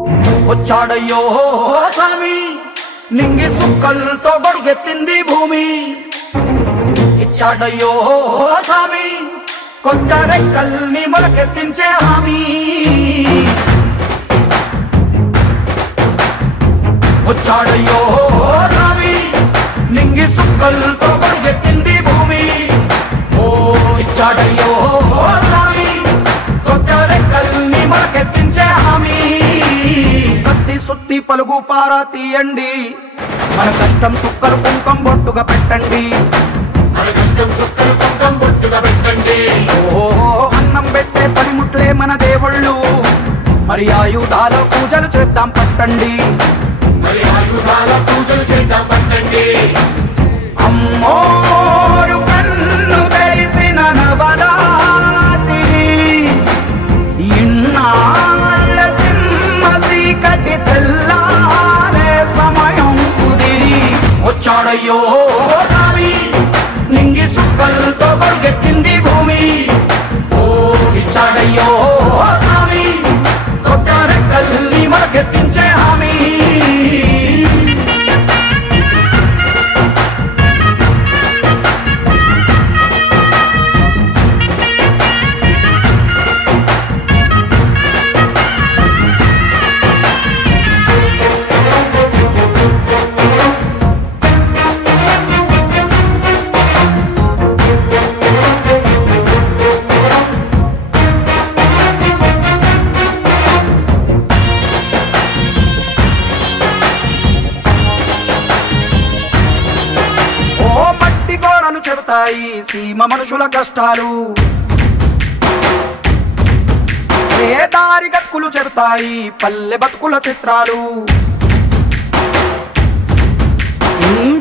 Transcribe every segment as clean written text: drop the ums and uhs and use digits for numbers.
వచ్చాడయ్యో స్వామి నింగి సుక్కలతో బడిగెత్తింది భూమి ఇచ్చాడయ్యో స్వామి కొత్త రెక్కల్ని మొలకెత్తించే హామీ వచ్చాడయ్యో స్వామి నింగి సుక్కలతో బడిగెత్తింది భూమి ఓ ఇచ్చాడయ్యో స్వామి కొత్త రెక్కల్ని మొలకెత్తించే హామీ కత్తి సుత్తి పలుగు పారా తీయండి మన కష్టం సుక్కలు కుంకం బొట్టుగా పెట్టండి మన కష్టం సుక్కలు కుంకం బొట్టుగా పెట్టండి ఓ అన్నం పెట్టే పనిముట్లే మన దేవుళ్ళు మరి ఆయుధాల పూజలు చేద్దాం పట్టండి మరి ఆయుధాల పూజలు చేద్దాం పట్టండి అమ్మోరు కన్ను తెరిసిన నవరాత్రి ఇన్నాళ్ళ సింహ చీకటి తెల్లారే సమయం కుదిరి వచ్చాడయ్యో స్వామి నింగి సుక్కలతో బడిగెత్తింది భూమి ఓ ఇచ్చాడయ్యో స్వామి కొత్త రెక్కల్ని మొలకెత్తించే హామీ చెబుతాయి సీమ మనుషుల కష్టాలు ఏ దారి గతుకులు చెబుతాయి పల్లె బతుకుల చిత్రాలు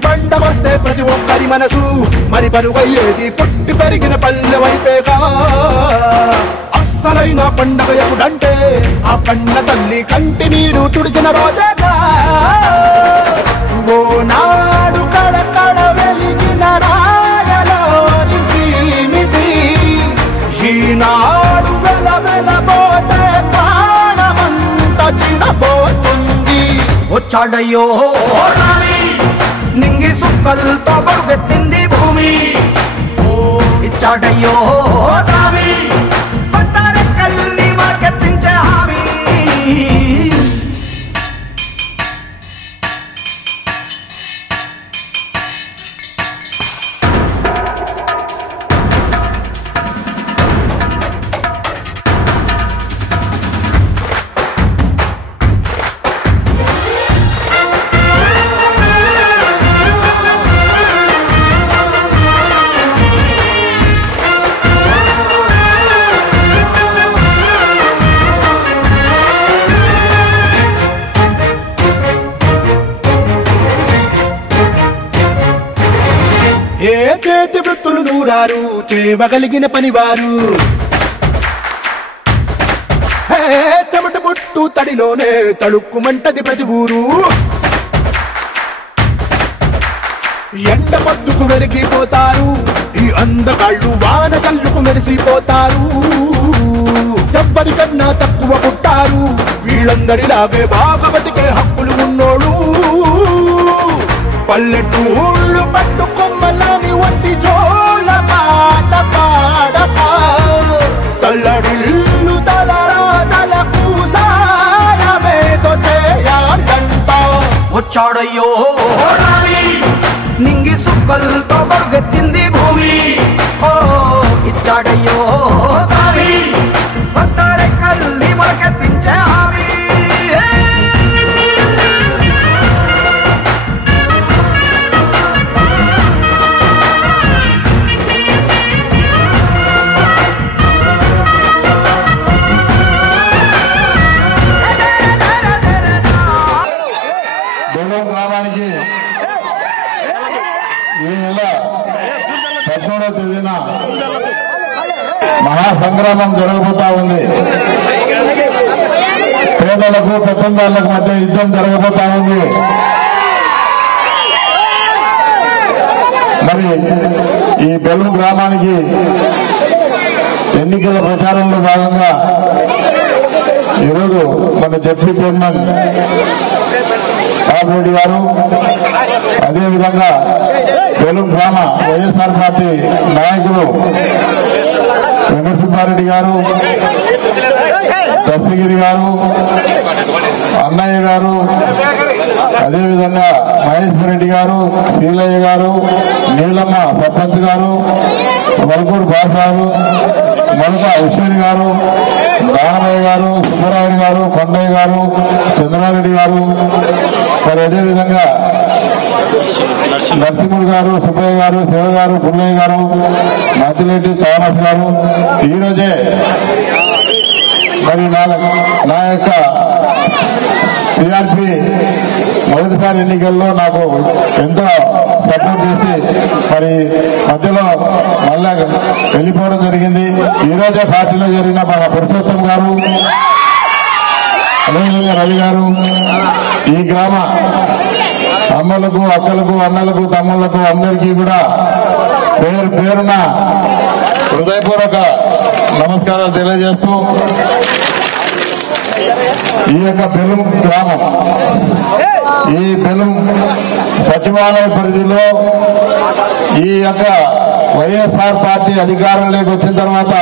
పంట వస్తే ప్రతి ఒక్కరి మనసు మరి పరువయ్యేది పుట్టి పెరిగిన పల్లె వైపేగా అస్సలైన పండగ ఎప్పుడంటే ఆ కన్న తల్లి కంటి నీరు తుడిచిన రోజేగా ఓ నాడు కడకడ వెలిగిన రాయలోని సీమితి ఈనాడు వెలవెలబోతే ప్రాణమంతా చిన్నబోతుంది వచ్చాడయ్యో స్వామి నింగి సుక్కలతో బడిగెత్తింది భూమి ఓ ఇచ్చాడయ్యో స్వామి కొత్త రెక్కల్ని మొలకెత్తించే హామీ ఏ చేతి వృత్తులు నూరారు చేయగలిగిన పనివారు చెమట పుట్టు తడిలోనే తడుక్కుమంటది ప్రతి ఊరు ఎండ మద్దుకు వెలిగిపోతారు ఈ అందగాళ్ళు వాన కళ్ళుకు మెరిసిపోతారు ఎవ్వరికన్నా తక్కువ పుట్టారు వీళ్ళందరిలాగే బాగా బతికే హక్కులు ఉన్నోడు పల్లెటూళ్ళు పట్టుకొమ్మలని వంటి జోల పాట పాడపా తల్లడిల్లు తలరాతలకు సాయమేదో చేయాలంట వచ్చాడయ్యో స్వామి నింగి సుక్కలతో బడిగెత్తింది భూమి ఓ ఇచ్చాడయ్యో స్వామి కొత్త రెక్కల్ని మొలకెత్తించే హామీ గ్రామానికి ఈ నెల 13వ తేదీన మహాసంగ్రామం జరగబోతా ఉంది. పేదలకు పెత్తందారులకు మధ్య యుద్ధం జరగబోతా ఉంది. మరి ఈ బెల్లు గ్రామానికి ఎన్నికల ప్రచారంలో భాగంగా ఈరోజు మన జడ్పీ చైర్మన్ బాబురెడ్డి గారు, అదేవిధంగా వెలుగు గ్రామ వైఎస్ఆర్ పార్టీ నాయకులు వెంకటసుబ్బారెడ్డి గారు, దస్తగిరి గారు, అన్నయ్య గారు, అదేవిధంగా మహేశ్వర్ రెడ్డి గారు, శ్రీలయ్య గారు, నీలమ్మ సర్పంచ్ గారు, వల్కూరు బాసారు, మొలక అశ్విని గారు, దానమయ్య గారు, సుబ్బరాయుడు గారు, కొండయ్య గారు, చంద్రారెడ్డి గారు, మరి అదేవిధంగా నరసింహుడు గారు, సుబ్బయ్య గారు, శివ గారు, పుల్లయ్య గారు, మద్దిరెడ్డి థామస్ గారు. ఈరోజే మరి నా యొక్క టీఆర్పీ మొదటిసారి ఎన్నికల్లో నాకు ఎంతో సపోర్ట్ చేసి మరి మధ్యలో మళ్ళా వెళ్ళిపోవడం జరిగింది. ఈరోజే పార్టీలో జరిగిన మన పురుషోత్తం గారు, అదేవిధంగా రవి గారు, ఈ గ్రామ అమ్మలకు, అక్కలకు, అన్నలకు, తమ్ముళ్లకు అందరికీ కూడా పేరు పేరున హృదయపూర్వక నమస్కారాలు తెలియజేస్తూ ఈ యొక్క బెలుం గ్రామం, ఈ బెలుం సచివాలయ పరిధిలో ఈ యొక్క వైఎస్ఆర్ పార్టీ అధికారంలోకి వచ్చిన తర్వాత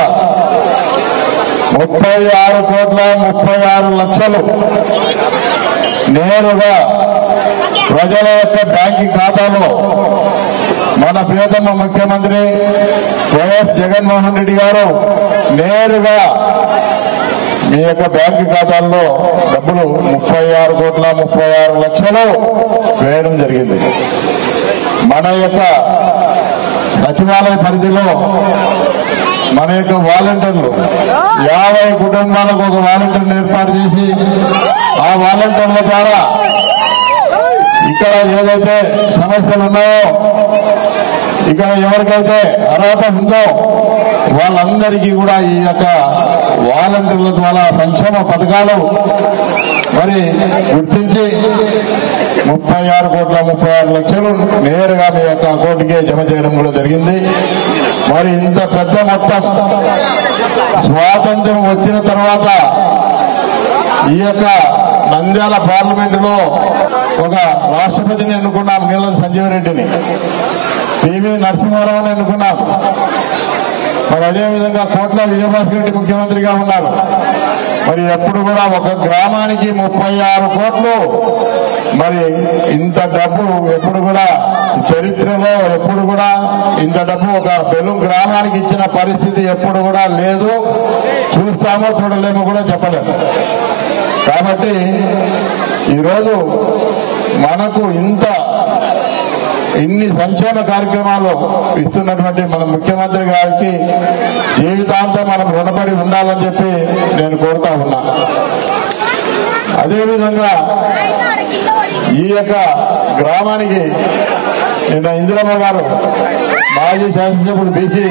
36,36,00,000 నేరుగా ప్రజల యొక్క బ్యాంకింగ్ ఖాతాలో మన ప్రియతమ ముఖ్యమంత్రి వైఎస్ జగన్మోహన్ రెడ్డి గారు నేరుగా మీ యొక్క బ్యాంకు ఖాతాల్లో డబ్బులు 36,36,00,000 వేయడం జరిగింది. మన యొక్క సచివాలయ పరిధిలో మన యొక్క వాలంటీర్లు 50 కుటుంబాలకు ఒక వాలంటీర్ని ఏర్పాటు చేసి ఆ వాలంటీర్ల ద్వారా ఇక్కడ ఏదైతే సమస్యలు ఉన్నాయో, ఇక్కడ ఎవరికైతే అర్హత ఉందో వాళ్ళందరికీ కూడా ఈ యొక్క వాలంటీర్ల ద్వారా సంక్షేమ పథకాలు మరి గుర్తించి 36,36,00,000 నేరుగా మీ యొక్క అకౌంట్కే జమ చేయడం కూడా జరిగింది. మరి ఇంత పెద్ద మొత్తం స్వాతంత్ర్యం వచ్చిన తర్వాత ఈ యొక్క నంద్యాల పార్లమెంటులో ఒక రాష్ట్రపతిని ఎన్నుకున్నాం, నీలం సంజీవరెడ్డిని, పివి నరసింహారావుని ఎన్నుకున్నాం. మరి అదేవిధంగా కోట్ల విజయభాస్కర్ రెడ్డి ముఖ్యమంత్రిగా ఉన్నారు. మరి ఎప్పుడు కూడా ఒక గ్రామానికి 36 కోట్లు, మరి ఇంత డబ్బు ఎప్పుడు కూడా చరిత్రలో ఎప్పుడు కూడా ఇంత డబ్బు ఒక బెలుం గ్రామానికి ఇచ్చిన పరిస్థితి ఎప్పుడు కూడా లేదు. చూస్తామో చూడలేమో కూడా చెప్పలేదు. కాబట్టి ఈరోజు మనకు ఇన్ని సంక్షేమ కార్యక్రమాలు ఇస్తున్నటువంటి మన ముఖ్యమంత్రి గారికి జీవితాంతం మనం రుణపడి ఉండాలని చెప్పి నేను కోరుతా ఉన్నా. అదేవిధంగా ఈ యొక్క గ్రామానికి నిన్న ఇందిరమ్మ గారు, మాజీ శాసనసభ్యుడు బీసీ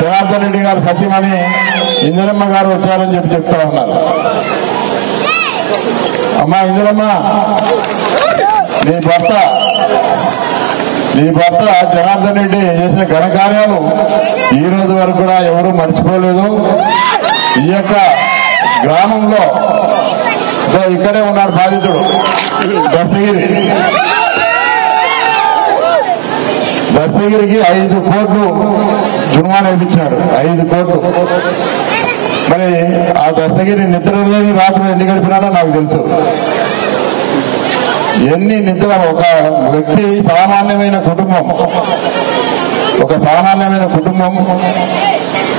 జనార్దన్ రెడ్డి గారు సత్యమని ఇందిరమ్మ గారు వచ్చారని చెప్పి చెప్తా ఉన్నారు. అమ్మా ఇందిరమ్మ, నీ భర్త జనార్దన్ రెడ్డి చేసిన ఘనకార్యాలు ఈ రోజు వరకు కూడా ఎవరు మర్చిపోలేదు. ఈ యొక్క గ్రామంలో ఇక్కడే ఉన్నాడు బాధితుడు దస్తగిరికి 5 కోట్లు జుర్మానా వేయించాడు. 5 కోట్లు. మరి ఆ దస్తగిరి నిద్రలేని రాత్రి ఎన్ని గడిపినాడో నాకు తెలుసు. ఎన్ని నిద్ర, ఒక వ్యక్తి సామాన్యమైన కుటుంబం,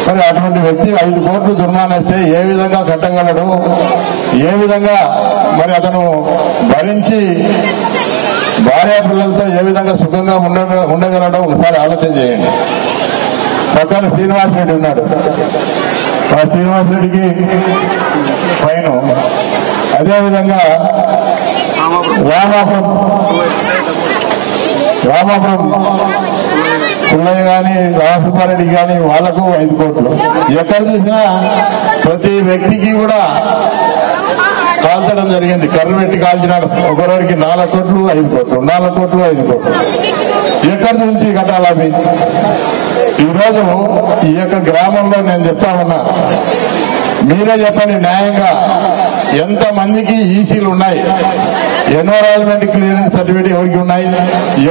మరి అటువంటి వ్యక్తి 5 కోట్లు జుర్మానేస్తే ఏ విధంగా కట్టగలడు, ఏ విధంగా మరి అతను భరించి భార్య పిల్లలతో ఏ విధంగా సుఖంగా ఉండగలడో ఒకసారి ఆలోచన చేయండి. పక్కన శ్రీనివాసరెడ్డి ఉన్నాడు. ఆ శ్రీనివాసరెడ్డికి పైన అదేవిధంగా రామాపురం పుల్లయ్య గాని, రామసుబ్బారెడ్డి గాని వాళ్లకు 5 కోట్లు. ఎక్కడ చూసినా ప్రతి వ్యక్తికి కూడా కాల్చడం జరిగింది. కర్ర పెట్టి కాల్చినారు. ఒకరికి 4 కోట్లు 5 కోట్లు, 4 కోట్లు 5 కోట్లు. ఎక్కడి నుంచి కట్టాలి? ఈరోజు ఈ యొక్క గ్రామంలో నేను చెప్తా ఉన్నా, మీరే చెప్పండి న్యాయంగా ఎంతమందికి ఈసీలు ఉన్నాయి, ఎన్విరాన్మెంట్ క్లియరెన్స్ సర్టిఫికేట్ ఎవరికి ఉన్నాయి,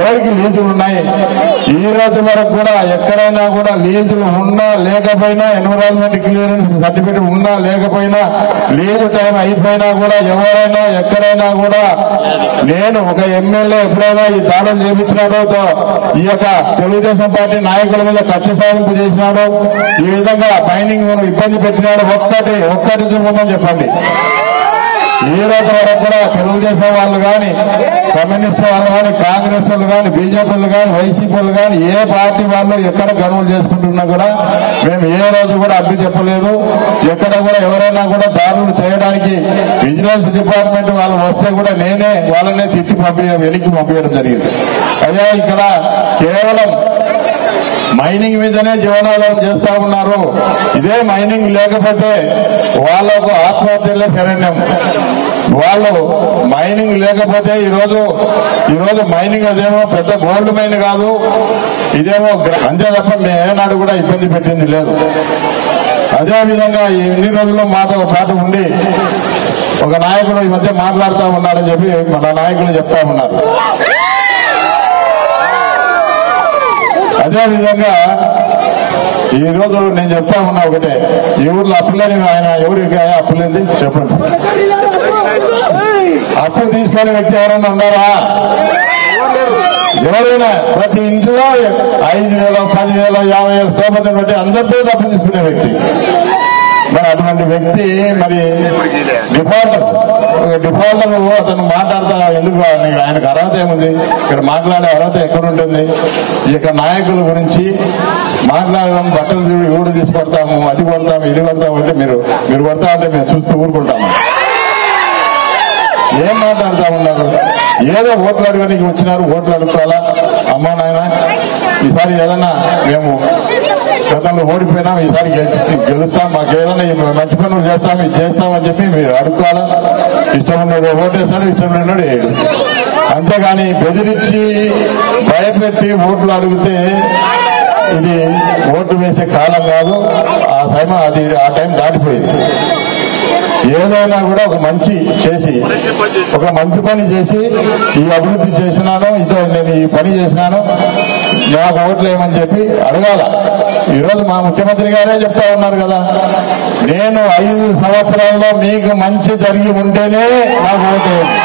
ఎవరికి లీజులు ఉన్నాయి? ఈ రోజు వరకు కూడా ఎక్కడైనా కూడా లీజులు ఉన్నా లేకపోయినా, ఎన్విరాన్మెంట్ క్లియరెన్స్ సర్టిఫికేట్ ఉన్నా లేకపోయినా, లీజు టైం అయిపోయినా కూడా ఎవరైనా ఎక్కడైనా కూడా నేను ఒక ఎమ్మెల్యే ఎప్పుడైనా ఈ దాడులు చేపించినాడో, ఈ యొక్క తెలుగుదేశం పార్టీ నాయకుల మీద కక్ష సాధింపు చేసినాడో, ఈ విధంగా మైనింగ్ ఇబ్బంది పెట్టినాడు ఒక్కటి చూపమని చెప్పండి. ఈ రోజు వరకు కూడా తెలుగుదేశం వాళ్ళు కానీ, కమ్యూనిస్ట్ వాళ్ళు కానీ, కాంగ్రెస్ వాళ్ళు కానీ, బీజేపీలు కానీ, వైసీపీ వాళ్ళు కానీ, ఏ పార్టీ వాళ్ళు ఎక్కడ గనువులు చేసుకుంటున్నా కూడా మేము ఏ రోజు కూడా అడ్డు చెప్పలేదు. ఎక్కడ కూడా ఎవరైనా కూడా దాడులు చేయడానికి విజిలెన్స్ డిపార్ట్మెంట్ వాళ్ళు వస్తే కూడా నేనే వాళ్ళనే తిట్టి వెనక్కి పంపించడం జరిగింది. అదే ఇక్కడ కేవలం మైనింగ్ మీదనే జీవనాధారం చేస్తా ఉన్నారు. ఇదే మైనింగ్ లేకపోతే వాళ్లకు ఆత్మహత్యలే శరణ్యం. వాళ్ళు మైనింగ్ లేకపోతే ఈరోజు మైనింగ్ అదేమో పెద్ద గోల్డ్ మైన్ కాదు, ఇదేమో అంతే తప్ప మేము ఏనాడు కూడా ఇబ్బంది పెట్టింది లేదు. అదేవిధంగా ఇన్ని రోజులు మాతో పాటు ఉండి ఒక నాయకుడు ఈ మధ్య మాట్లాడుతూ ఉన్నాడని చెప్పి మన నాయకులు చెప్తా ఉన్నారు. అదేవిధంగా ఈ రోజు నేను చెప్తా ఉన్నా ఒకటే, ఈ ఊర్లో అప్పులేని ఆయన ఎవరికి అప్పులేంది చెప్పండి. అప్పు తీసుకునే వ్యక్తి ఎవరైనా ఉన్నారా? ఎవరైనా ప్రతి ఇంట్లో 5,000, 10,000, 50,000 స్తోమతను బట్టి అందరితో అప్పు తీసుకునే వ్యక్తి. మరి అటువంటి వ్యక్తి మరి డిఫాల్టర్ అతను మాట్లాడతా ఎందుకు? ఆయనకు అర్హత ఏముంది? ఇక్కడ మాట్లాడే అర్హత ఎక్కడుంటుంది? ఇక నాయకుల గురించి మాట్లాడడం, బట్టలు ఊడు తీసి కొడతాము, అది కొడతాము, ఇది కొడతాము అంటే మీరు కొడతా అంటే మేము చూస్తూ ఊరుకుంటాము. ఏం మాట్లాడుతూ ఉన్నారు? ఏదో ఓట్లు అడగడానికి వచ్చినారు, ఓట్లు అడుగుతాలా? అమ్మా నాయన ఈసారి ఏదన్నా మేము గతంలో ఓడిపోయినాం, ఈసారి గెలుస్తాం, మాకు ఏదైనా మంచి పనులు చేస్తాం, ఇది చేస్తామని చెప్పి మీరు అడుగుకోవాలా? ఇష్టం ఉన్నాడు ఓటేస్తాడు, ఇష్టం లేనాడు వేయడు. అంతేగాని బెదిరించి భయపెట్టి ఓట్లు అడిగితే ఇది ఓట్లు వేసే కాలం కాదు. ఆ టైం దాటిపోయింది. ఏదైనా కూడా ఒక మంచి పని చేసి ఈ అభివృద్ధి చేసినాను, నేను ఈ పని చేసినాను, నాకు ఓట్లు వేయమని చెప్పి అడగాల. ఈరోజు మా ముఖ్యమంత్రి గారే చెప్తా ఉన్నారు కదా, నేను 5 సంవత్సరాల్లో మీకు మంచి జరిగి ఉంటేనే నాకు ఓటు వేయండి.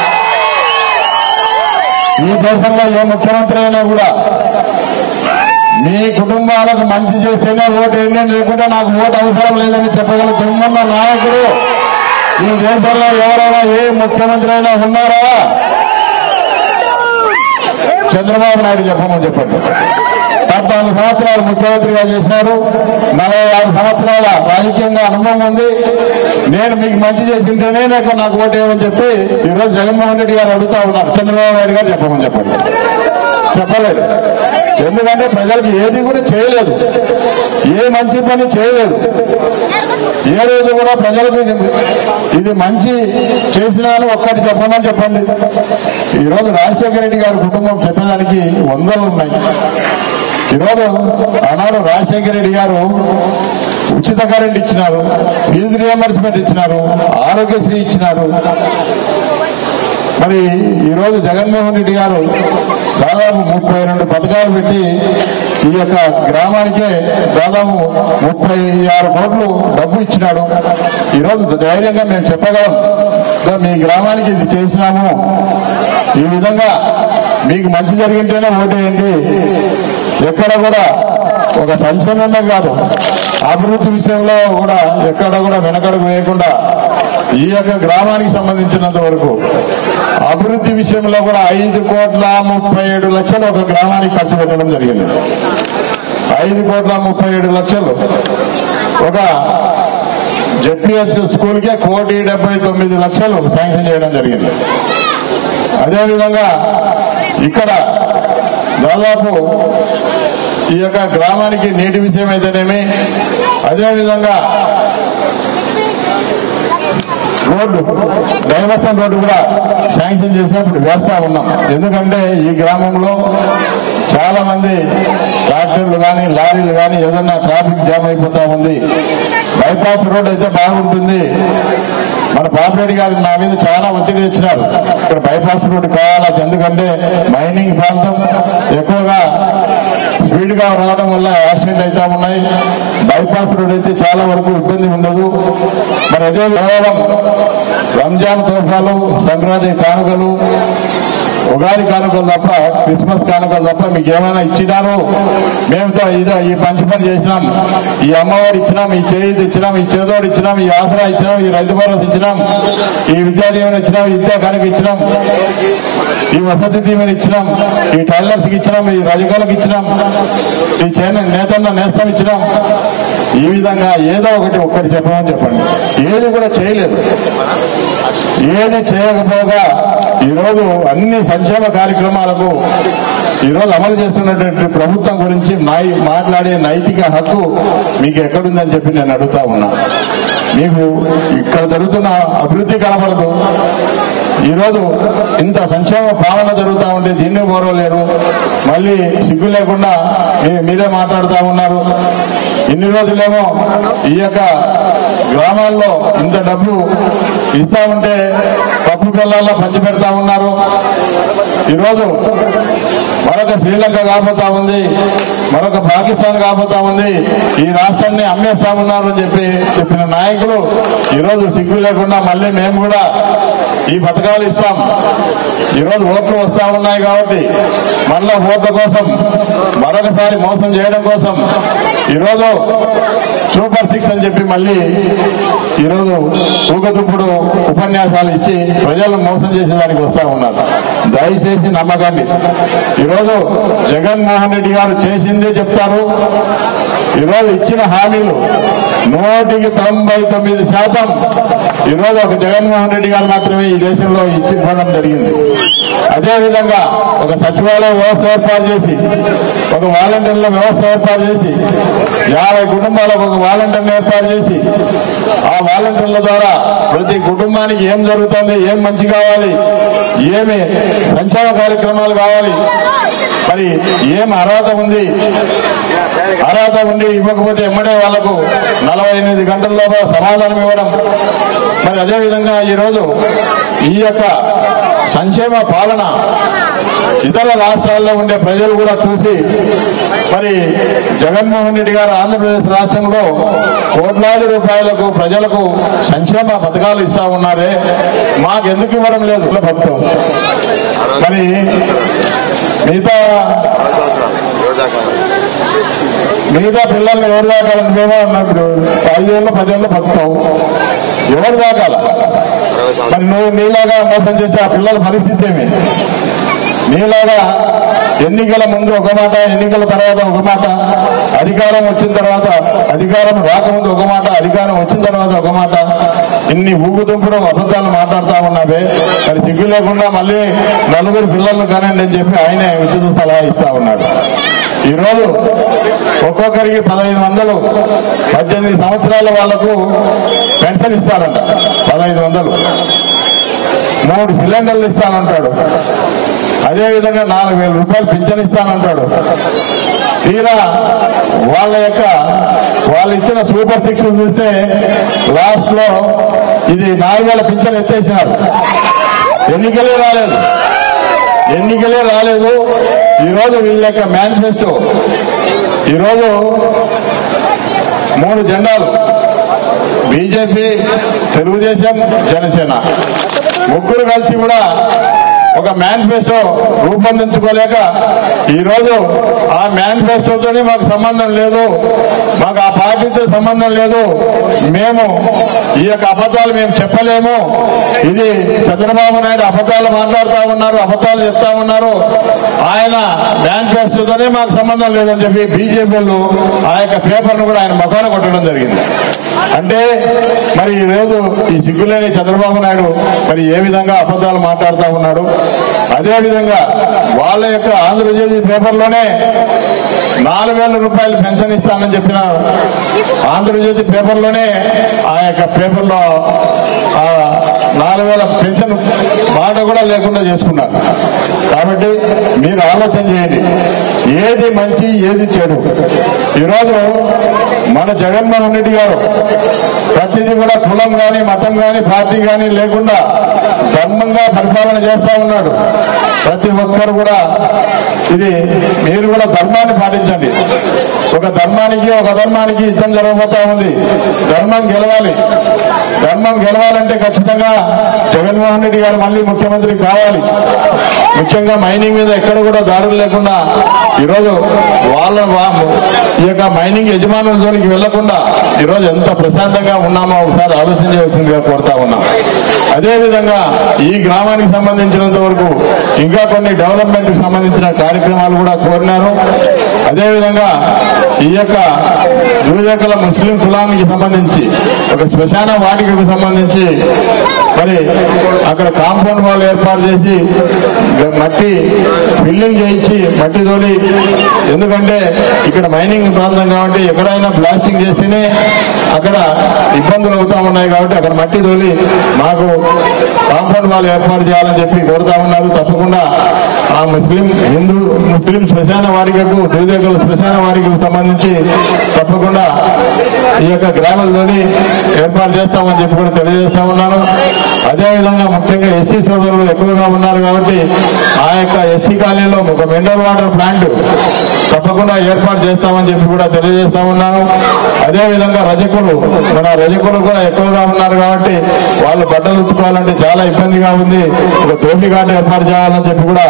ఈ దేశంలో ఏ ముఖ్యమంత్రి అయినా కూడా మీ కుటుంబాలకు మంచి చేస్తేనే ఓటు వేయండి, లేకుంటే నాకు ఓటు అవసరం లేదని చెప్పగల దమ్మున్న నాయకుడు ఈ దేశంలో ఎవరైనా ఏ ముఖ్యమంత్రి అయినా ఉన్నారా? చంద్రబాబు నాయుడు చెప్పమని చెప్పండి. 14 సంవత్సరాలు ముఖ్యమంత్రిగా చేశారు, 46 సంవత్సరాల రాజకీయంగా అనుభవం ఉంది. నేను మీకు మంచి చేసింటేనే నాకు ఓటు వేయమని చెప్పి ఈరోజు జగన్మోహన్ రెడ్డి గారు అడుగుతా ఉన్నారు. చంద్రబాబు నాయుడు గారు చెప్పమని చెప్పండి. చెప్పలేదు. ఎందుకంటే ప్రజలకు ఏది కూడా చేయలేదు, ఏ మంచి పని చేయలేదు. ఏ రోజు కూడా ప్రజలకు ఇది మంచి చేసినాను ఒక్కటి చెప్పమని చెప్పండి. ఈరోజు రాజశేఖర రెడ్డి గారి కుటుంబం చెప్పేదానికి వందలు ఉన్నాయి. ఈరోజు ఆనాడు రాజశేఖర రెడ్డి గారు ఉచిత కరెంట్ ఇచ్చినారు, ఫీజు రియంబర్స్మెంట్ ఇచ్చినారు, ఆరోగ్యశ్రీ ఇచ్చినారు. మరి ఈరోజు జగన్మోహన్ రెడ్డి గారు దాదాపు 32 పథకాలు పెట్టి ఈ యొక్క గ్రామానికే దాదాపు 36 కోట్లు డబ్బు ఇచ్చినాడు. ఈరోజు ధైర్యంగా మేము చెప్పగలం, మీ గ్రామానికి ఇది చేసినాము, ఈ విధంగా మీకు మంచి జరిగింటేనే ఓటేయండి. ఎక్కడ కూడా ఒక సంక్షేమమే కాదు, అభివృద్ధి విషయంలో కూడా ఎక్కడ కూడా వెనకడుగు వేయకుండా ఈ యొక్క గ్రామానికి సంబంధించినంత వరకు అభివృద్ధి విషయంలో కూడా 5,37,00,000 ఒక గ్రామానికి ఖర్చు పెట్టడం జరిగింది. 5,37,00,000 ఒక జెడ్పీఎస్ స్కూల్కే 1,79,00,000 శాంక్షన్ చేయడం జరిగింది. అదేవిధంగా ఇక్కడ దాదాపు ఈ యొక్క గ్రామానికి నీటి విషయం అయితేనేమి, అదేవిధంగా రోడ్డు డైవర్షన్ రోడ్డు కూడా శాంక్షన్ చేసినప్పుడు వేస్తా ఉన్నాం. ఎందుకంటే ఈ గ్రామంలో చాలా మంది ట్రాక్టర్లు కానీ లారీలు కానీ ఏదన్నా ట్రాఫిక్ జామ్ అయిపోతా ఉంది, బైపాస్ రోడ్ అయితే బాగుంటుంది. మన పాపిరెడ్డి గారు నా మీద చాలా ఒత్తిడి తెచ్చినారు, ఇక్కడ బైపాస్ రోడ్ కావాలి, ఎందుకంటే మైనింగ్ ప్రాంతం ఎక్కువగా స్పీడ్ గా రావడం వల్ల యాక్సిడెంట్ అవుతా ఉన్నాయి. బైపాస్ రోడ్ అయితే చాలా వరకు ఇబ్బంది ఉండదు. మరి అదే కేవలం రంజాన్ తోఫాలు, సంక్రాంతి కానుకలు, ఉగాది కానుకలు తప్ప, క్రిస్మస్ కానుకలు తప్ప మీకు ఏమైనా ఇచ్చినారు? మేము ఈ మంచి పని చేసినాం, ఈ అమ్మవారు ఇచ్చినాం, ఈ చేతి ఇచ్చినాం, ఈ చేదోడు ఇచ్చినాం, ఈ ఆసరా ఇచ్చినాం, ఈ రైతు భరోసా ఇచ్చినాం, ఈ విద్యా దీవెన ఇచ్చినాం, ఈ విద్యా కానుక ఇచ్చినాం, ఈ వసతి దీవెన ఇచ్చినాం, ఈ టైలర్స్కి ఇచ్చినాం, ఈ రజకాలకు ఇచ్చినాం, ఈ నేతన్న నేస్తం ఇచ్చినాం. ఈ విధంగా ఏదో ఒక్కటి చెప్పమని చెప్పండి. ఏది కూడా చేయలేదు. ఏది చేయకపోగా ఈరోజు అన్ని సంక్షేమ కార్యక్రమాలకు ఈరోజు అమలు చేస్తున్నటువంటి ప్రభుత్వం గురించి మాట్లాడే నైతిక హక్కు మీకు ఎక్కడుందని చెప్పి నేను అడుగుతా ఉన్నా. మీకు ఇక్కడ జరుగుతున్న అభివృద్ధి కనబడదు. ఈరోజు ఇంత సంక్షేమ పాలన జరుగుతూ ఉంటే దీన్ని గౌరవలేరు, మళ్ళీ సిగ్గు లేకుండా మీరే మాట్లాడుతూ ఉన్నారు. ఇన్ని రోజులేమో ఈ యొక్క గ్రామాల్లో ఇంత డబ్బు ఇస్తా ఉంటే పప్పు బెల్లాల్లో పంచి పెడతా ఉన్నారు. ఈరోజు మరొక శ్రీలంక కాబోతా ఉంది, మరొక పాకిస్తాన్ కాబోతా ఉంది, ఈ రాష్ట్రాన్ని అమ్మేస్తా ఉన్నారు అని చెప్పిన నాయకులు ఈరోజు సిగ్గు లేకుండా మళ్ళీ మేము కూడా ఈ పథకాలు ఇస్తాం. ఈరోజు ఓట్లు వస్తా ఉన్నాయి కాబట్టి మళ్ళా ఓట్ల కోసం మరొకసారి మోసం చేయడం కోసం ఈరోజు సూపర్ 6 అని చెప్పి మళ్ళీ ఈరోజు ఊగదుప్పుడు ఉపన్యాసాలు ఇచ్చి ప్రజలను మోసం చేసేదానికి వస్తా ఉన్నారు. దయచేసి నమ్మకండి. ఈరోజు జగన్మోహన్ రెడ్డి గారు చేసిందే చెప్తారు. ఈరోజు ఇచ్చిన హామీలు 99% ఈరోజు ఒక జగన్మోహన్ రెడ్డి గారు మాత్రమే ఈ దేశంలో ఇచ్చిపోవడం జరిగింది. అదేవిధంగా ఒక సచివాలయ వ్యవస్థ ఏర్పాటు చేసి, ఒక వాలంటీర్ల వ్యవస్థ ఏర్పాటు చేసి, 50 కుటుంబాలకు ఒక వాలంటీర్ని ఏర్పాటు చేసి, ఆ వాలంటీర్ల ద్వారా ప్రతి కుటుంబానికి ఏం జరుగుతుంది, ఏం మంచి కావాలి, ఏమి సంక్షేమ కార్యక్రమాలు కావాలి, మరి ఏం అర్హత ఉంది, అర్హత ఉండి ఇవ్వకపోతే ఎమ్మడే వాళ్లకు 48 గంటల్లోగా సమాధానం ఇవ్వడం. మరి అదేవిధంగా ఈరోజు ఈ యొక్క సంక్షేమ పాలన ఇతర రాష్ట్రాల్లో ఉండే ప్రజలు కూడా చూసి మరి జగన్మోహన్ రెడ్డి గారు ఆంధ్రప్రదేశ్ రాష్ట్రంలో కోట్లాది రూపాయలకు ప్రజలకు సంక్షేమ పథకాలు ఇస్తా ఉన్నారే, మాకెందుకు ఇవ్వడం లేదు ప్రభుత్వం? మరి మిగతా పిల్లల్ని ఎవరు దాకాలని మేమో అన్నప్పుడు 5 ఏళ్ళు 10 ఏళ్ళు బతుకుతావు, ఎవరు దాకాల? మరి నువ్వు నీలాగా మోసం చేసే ఆ పిల్లల పరిస్థితి ఏమి? నీలాగా ఎన్నికల ముందు ఒక మాట, ఎన్నికల తర్వాత ఒక మాట, అధికారం వచ్చిన తర్వాత, అధికారం రాకముందు ఒక మాట, అధికారం వచ్చిన తర్వాత ఒక మాట, ఇన్ని ఊగుతుంపుడు అబద్ధాలు మాట్లాడుతూ ఉన్నావే. మరి సిగ్గు లేకుండా మళ్ళీ 4 పిల్లలను కానండి అని చెప్పి ఆయనే ఉచిత సలహా ఇస్తా ఉన్నాడు. ఈరోజు ఒక్కొక్కరికి 1500, 18 సంవత్సరాల వాళ్లకు పెన్షన్ ఇస్తారంట. 1500, 3 సిలిండర్లు ఇస్తానంటాడు. అదేవిధంగా 4000 రూపాయలు పింఛన్ ఇస్తానంటాడు. తీరా వాళ్ళు ఇచ్చిన సూపర్ 6 చూస్తే లాస్ట్ లో ఇది 4000 పింఛన్ ఎత్తేసినారు. ఎన్నికలే రాలేదు. ఈరోజు వీళ్ళ యొక్క మేనిఫెస్టో, ఈరోజు 3 జెండాలు, బీజేపీ, తెలుగుదేశం, జనసేన ముగ్గురు కలిసి కూడా ఒక మేనిఫెస్టో రూపొందించుకోలేక ఈరోజు ఆ మేనిఫెస్టోతోనే మాకు సంబంధం లేదు, మాకు ఆ పార్టీతో సంబంధం లేదు, మేము ఈ యొక్క అబద్ధాలు మేము చెప్పలేము, ఇది చంద్రబాబు నాయుడు అబద్ధాలు మాట్లాడుతూ ఉన్నారు, అబద్ధాలు చెప్తా ఉన్నారు, ఆయన మేనిఫెస్టోతోనే మాకు సంబంధం లేదని చెప్పి బీజేపీలు ఆ యొక్క పేపర్ను కూడా ఆయన ముఖాన కొట్టడం జరిగింది. అంటే మరి ఈరోజు ఈ సిగ్గులేని చంద్రబాబు నాయుడు మరి ఏ విధంగా అబద్ధాలు మాట్లాడుతూ ఉన్నాడు. అదేవిధంగా వాళ్ళ యొక్క ఆంధ్రజ్యోతి పేపర్లోనే 4000 రూపాయలు పెన్షన్ ఇస్తానని చెప్పిన ఆంధ్రజ్యోతి పేపర్లోనే ఆ యొక్క పేపర్లో 4000 పెన్షన్ మాట కూడా లేకుండా చేసుకున్నారు. కాబట్టి మీరు ఆలోచన చేయండి, ఏది మంచి ఏది చెడు. ఈరోజు మన జగన్మోహన్ రెడ్డి గారు ప్రతిదీ కూడా కులం కానీ మతం కానీ పార్టీ కానీ లేకుండా ధర్మంగా పరిపాలన చేస్తా ఉన్నాడు. ప్రతి ఒక్కరు కూడా ఇది మీరు కూడా ధర్మాన్ని పాటించండి. ఒక ధర్మానికి యుద్ధం జరగబోతా ఉంది. ధర్మం గెలవాలి. ధర్మం గెలవాలంటే ఖచ్చితంగా జగన్మోహన్ రెడ్డి గారు మళ్ళీ ముఖ్యమంత్రి కావాలి. ముఖ్యంగా మైనింగ్ మీద ఎక్కడ కూడా దాడులు లేకుండా ఈరోజు ఈ యొక్క మైనింగ్ యజమానుల జోలికి వెళ్లకుండా ఈరోజు ఎంత ప్రశాంతంగా ఉన్నామో ఒకసారి ఆలోచించవలసిందిగా కోరుతా ఉన్నాం. అదేవిధంగా ఈ గ్రామానికి సంబంధించినంత వరకు ఇంకా కొన్ని డెవలప్మెంట్ కి సంబంధించిన కార్యక్రమాలు కూడా కోరినారు. అదేవిధంగా ఈ యొక్క జూజకల ముస్లిం కులానికి సంబంధించి ఒక శ్మశాన వాటికకు సంబంధించి మరి అక్కడ కాంపౌండ్ వాల్ ఏర్పాటు చేసి మట్టి ఫిల్లింగ్ చేయించి మట్టి తోలి, ఎందుకంటే ఇక్కడ మైనింగ్ ప్రాంతం కాబట్టి ఎక్కడైనా బ్లాస్టింగ్ చేస్తేనే అక్కడ ఇబ్బందులు అవుతా ఉన్నాయి కాబట్టి అక్కడ మట్టి తోలి మాకు కాంపౌండ్ వాల్ ఏర్పాటు చేయాలని చెప్పి కోరుతా ఉన్నారు. తప్పకుండా ఆ ముస్లిం శ్మశాన వారికకు జూజకల శ్మశాన వారికకు సంబంధించి తప్పకుండా ఈ యొక్క గ్రామాలతోని ఏర్పాటు చేస్తామని చెప్పి కూడా తెలియజేస్తా ఉన్నాను. అదేవిధంగా ముఖ్యంగా ఎస్సీ సోదరులు ఎక్కువగా ఉన్నారు కాబట్టి ఆ యొక్క ఎస్సీ కాలనీలో ఒక మినరల్ వాటర్ ప్లాంట్ తప్పకుండా ఏర్పాటు చేస్తామని చెప్పి కూడా తెలియజేస్తా ఉన్నాను. అదేవిధంగా మన రజకులు కూడా ఎక్కువగా ఉన్నారు కాబట్టి వాళ్ళు బట్టలు ఉతుకోవాలంటే చాలా ఇబ్బందిగా ఉంది. ఒక దోపి ఘాట్ ఏర్పాటు చేయాలని చెప్పి కూడా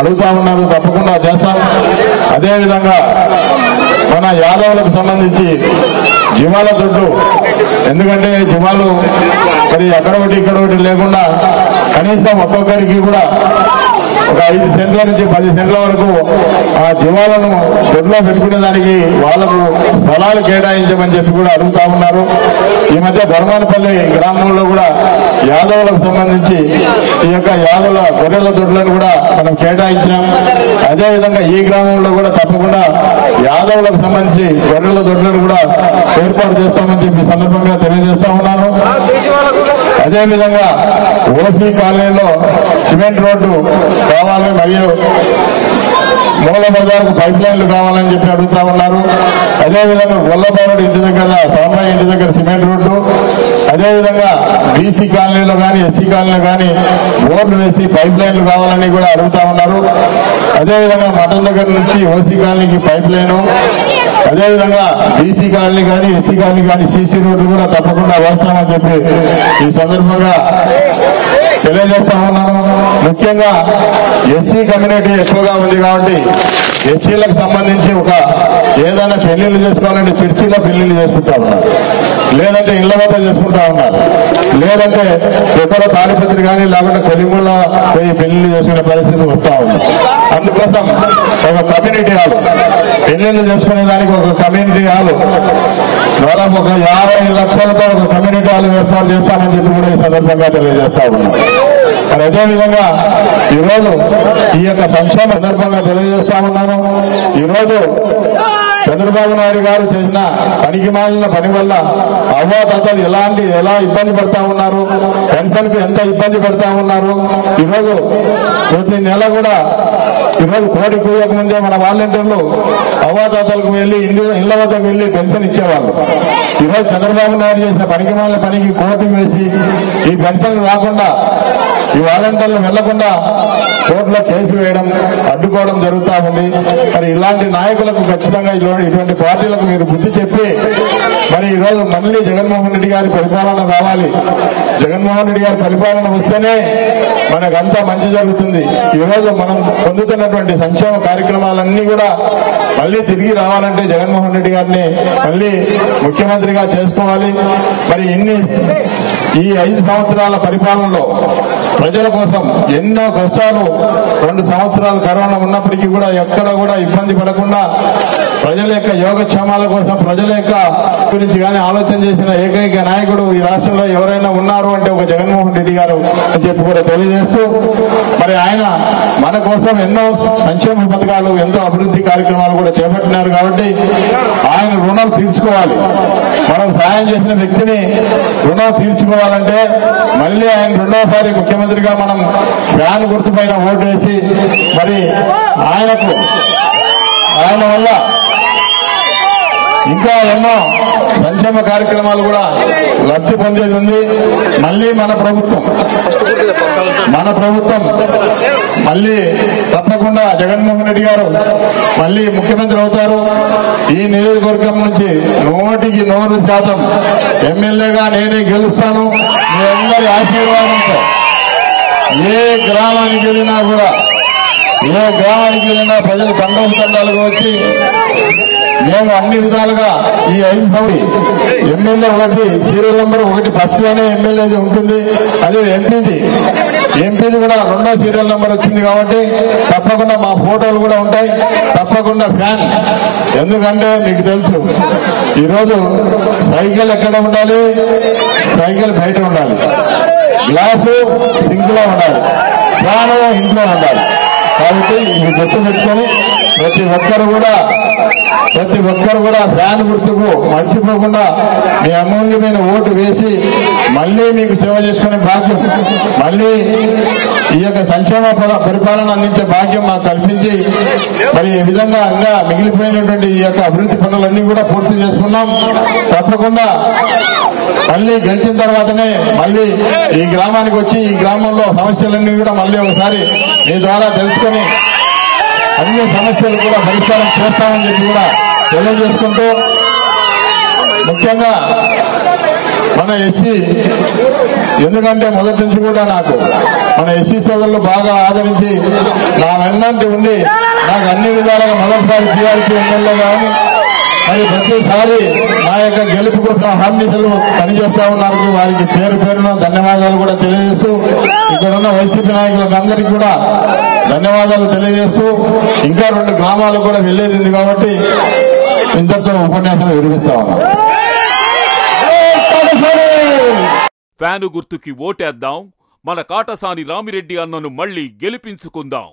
అడుగుతా ఉన్నారు. తప్పకుండా చేస్తాం. అదేవిధంగా మన యాదవులకు సంబంధించి జీవాల దుడ్డు, ఎందుకంటే జీవాలు మరి అక్కడ ఒకటి ఇక్కడ ఒకటి లేకుండా కనీసం ఒక్కొక్కరికి కూడా ఒక 5 సెంట్ల నుంచి 10 సెంట్ల వరకు ఆ జీవాలను దొడ్లో పెట్టుకునే దానికి వాళ్ళకు స్థలాలు కేటాయించమని చెప్పి కూడా అడుగుతా ఉన్నారు. ఈ మధ్య ధర్మానపల్లి గ్రామంలో కూడా యాదవులకు సంబంధించి ఈ యొక్క యాదవుల గొర్రెల దొడ్లను కూడా మనం కేటాయించినాం. అదేవిధంగా ఈ గ్రామంలో కూడా తప్పకుండా యాదవులకు సంబంధించి గొర్రెల దొడ్లను కూడా ఏర్పాటు చేస్తామని చెప్పి సందర్భంగా తెలియజేస్తా ఉన్నాను. అదేవిధంగా ఓసీ కాలనీలో సిమెంట్ రోడ్డు కావాలి, మరియు మూల బజార్కు పైప్ లైన్లు కావాలని చెప్పి అడుగుతా ఉన్నారు. అదేవిధంగా గొల్లపాడు ఇంటి దగ్గర, సాంబయ్య ఇంటి దగ్గర సిమెంట్ రోడ్డు, అదేవిధంగా బీసీ కాలనీలో కానీ ఎస్సీ కాలనీలో కానీ బోర్లు వేసి పైప్ లైన్లు కావాలని కూడా అడుగుతా ఉన్నారు. అదేవిధంగా మఠం దగ్గర నుంచి ఓసీ కాలనీకి పైప్ లైను, అదేవిధంగా బీసీ కాలనీ కానీ ఎస్సీ కాలనీ కానీ సీసీ రోడ్లు కూడా తప్పకుండా వేస్తామని చెప్పి ఈ సందర్భంగా తెలియజేస్తా ఉన్నాను. ముఖ్యంగా ఎస్సీ కమ్యూనిటీ ఎక్కువగా ఉంది కాబట్టి ఎస్సీలకు సంబంధించి ఏదైనా పెళ్లిళ్ళు చేసుకోవాలంటే చర్చిలో పెళ్లిళ్ళు చేసుకుంటా ఉన్నారు, లేదంటే ఇళ్ల వద్ద చేసుకుంటా ఉన్నారు, లేదంటే ఎక్కడో తాడిపత్రి కానీ లేకుంటే కొలిముల్లో పోయి పెళ్లిళ్ళు చేసుకునే పరిస్థితి వస్తూ ఉంది. అందుకోసం ఒక కమ్యూనిటీ హాల్, పెళ్లిళ్ళు చేసుకునే దానికి ఒక కమ్యూనిటీ హాల్ దాదాపు ఒక 50 లక్షలతో ఒక కమ్యూనిటీ హాల్ ఏర్పాటు చేస్తామని చెప్పి కూడా ఈ సందర్భంగా తెలియజేస్తా ఉన్నాం. మరి అదేవిధంగా ఈరోజు ఈ యొక్క సంక్షేమ సందర్భంగా తెలియజేస్తా ఉన్నాను. ఈరోజు చంద్రబాబు నాయుడు గారు చేసిన పనికి మాలిన పని వల్ల అవ్వాతాతలు ఎలా ఇబ్బంది పడతా ఉన్నారు, పెన్షన్ కు ఎంత ఇబ్బంది పడతా ఉన్నారు. ఈరోజు ప్రతి నెల కూడా ఈరోజు కోడి కూయక ముందే మన వాలంటీర్లు అవ్వాతాతలకు వెళ్లి ఇళ్ల వద్దకు వెళ్లి పెన్షన్ ఇచ్చేవాళ్ళు. ఈరోజు చంద్రబాబు నాయుడు చేసిన పనికి మాలిన పనికి కోర్టుకు వేసి ఈ పెన్షన్ రాకుండా, ఈ వాలంటీర్లు వెళ్లకుండా కోర్టులో కేసు వేయడం, అడ్డుకోవడం జరుగుతూ ఉంది. మరి ఇలాంటి నాయకులకు ఖచ్చితంగా ఇటువంటి పార్టీలకు మీరు బుద్ధి చెప్పి మరి ఈరోజు మళ్ళీ జగన్మోహన్ రెడ్డి గారి పరిపాలన రావాలి. జగన్మోహన్ రెడ్డి గారి పరిపాలన వస్తేనే మనకంతా మంచి జరుగుతుంది. ఈరోజు మనం పొందుతున్నటువంటి సంక్షేమ కార్యక్రమాలన్నీ కూడా మళ్ళీ తిరిగి రావాలంటే జగన్మోహన్ రెడ్డి గారిని మళ్ళీ ముఖ్యమంత్రిగా చేసుకోవాలి. మరి ఈ 5 సంవత్సరాల పరిపాలనలో ప్రజల కోసం ఎన్నో కష్టాలు, 2 సంవత్సరాలు కరోనా ఉన్నప్పటికీ కూడా ఎక్కడ కూడా ఇబ్బంది పడకుండా ప్రజల యొక్క యోగక్షేమాల కోసం, ప్రజల యొక్క గురించి కానీ ఆలోచన చేసిన ఏకైక నాయకుడు ఈ రాష్ట్రంలో ఎవరైనా ఉన్నారు అంటే ఒక జగన్మోహన్ రెడ్డి గారు అని చెప్పి కూడా తెలియజేస్తూ, మరి ఆయన మన కోసం ఎన్నో సంక్షేమ పథకాలు, ఎంతో అభివృద్ధి కార్యక్రమాలు కూడా చేపట్టినారు కాబట్టి ఆయన రుణం తీర్చుకోవాలి. మనం సాయం చేసిన వ్యక్తిని రుణం తీర్చుకోవాలంటే మళ్ళీ ఆయన రెండోసారి ముఖ్యమంత్రిగా మనం ఫ్యాన్ గుర్తుపైన ఓటు వేసి మరి ఆయన వల్ల ఇంకా ఎన్నో సంక్షేమ కార్యక్రమాలు కూడా లబ్ధి పొందేది ఉంది. మళ్ళీ మన ప్రభుత్వం మళ్ళీ తప్పకుండా జగన్మోహన్ రెడ్డి గారు మళ్ళీ ముఖ్యమంత్రి అవుతారు. ఈ నియోజకవర్గం నుంచి 100% ఎమ్మెల్యేగా నేనే గెలుస్తాను. మీ అందరి ఆశీర్వాదంతో ఏ గ్రామానికి వెళ్ళినా ప్రజలు తండాలుగా వచ్చి మేము అన్ని విధాలుగా ఈ 5 సంవత్సరాలు ఎమ్మెల్యే ఒకటి సీరియల్ నెంబర్ 1 ఫస్ట్ లోనే ఎమ్మెల్యే ఉంటుంది. అదే ఎంపీది కూడా 2వ సీరియల్ నెంబర్ వచ్చింది కాబట్టి తప్పకుండా మా ఫోటోలు కూడా ఉంటాయి. తప్పకుండా ఫ్యాన్. ఎందుకంటే మీకు తెలుసు ఈరోజు సైకిల్ ఎక్కడ ఉండాలి, సైకిల్ బయట ఉండాలి, గ్లాసు సింక్ లో ఉండాలి, ఫ్యాన్ ఇంట్లో ఉండాలి. కాబట్టి ఇవి గుర్తు పెట్టుకొని ప్రతి ఒక్కరు కూడా ఫ్యాన్ గుర్తుకు మర్చిపోకుండా మీ అమూల్యమైన ఓటు వేసి మళ్ళీ మీకు సేవ చేసుకునే భాగ్యం, మళ్ళీ ఈ యొక్క సంక్షేమ పరిపాలన అందించే భాగ్యం మాకు కల్పించి మరి ఈ విధంగా ఇంకా మిగిలిపోయినటువంటి ఈ యొక్క అభివృద్ధి పనులన్నీ కూడా పూర్తి చేసుకున్నాం. తప్పకుండా మళ్ళీ గెలిచిన తర్వాతనే మళ్ళీ ఈ గ్రామానికి వచ్చి ఈ గ్రామంలో సమస్యలన్నీ కూడా మళ్ళీ ఒకసారి మీ ద్వారా తెలుసుకొని అన్ని సమస్యలు కూడా పరిష్కారం చేస్తామని చెప్పి కూడా తెలియజేసుకుంటూ, ముఖ్యంగా మన ఎస్సీ, ఎందుకంటే మొదటి నుంచి కూడా నాకు మన ఎస్సీ సోదరులు బాగా ఆదరించి నా వెన్నంటి ఉండి నాకు అన్ని విధాలుగా మొదటిసారి టీఆర్పీ ఎమ్మెల్యే కానీ మరి ప్రతిసారి నా యొక్క గెలుపు కోసం హామీలు పనిచేస్తా ఉన్నారు. వారికి పేరున ధన్యవాదాలు కూడా తెలియజేస్తూ, ఇక్కడ ఉన్న వైసీపీ నాయకులకు అందరికీ కూడా ధన్యవాదాలు తెలియజేస్తూ, ఇంకా 2 గ్రామాలకు కూడా వెళ్లేది ఉంది కాబట్టి ఇంతతో ఉపన్యాసం విరమిస్తా ఉన్నాం. ఫ్యాను గుర్తుకి ఓటేద్దాం, మన కాటసాని రామిరెడ్డి అన్నను మళ్లీ గెలిపించుకుందాం.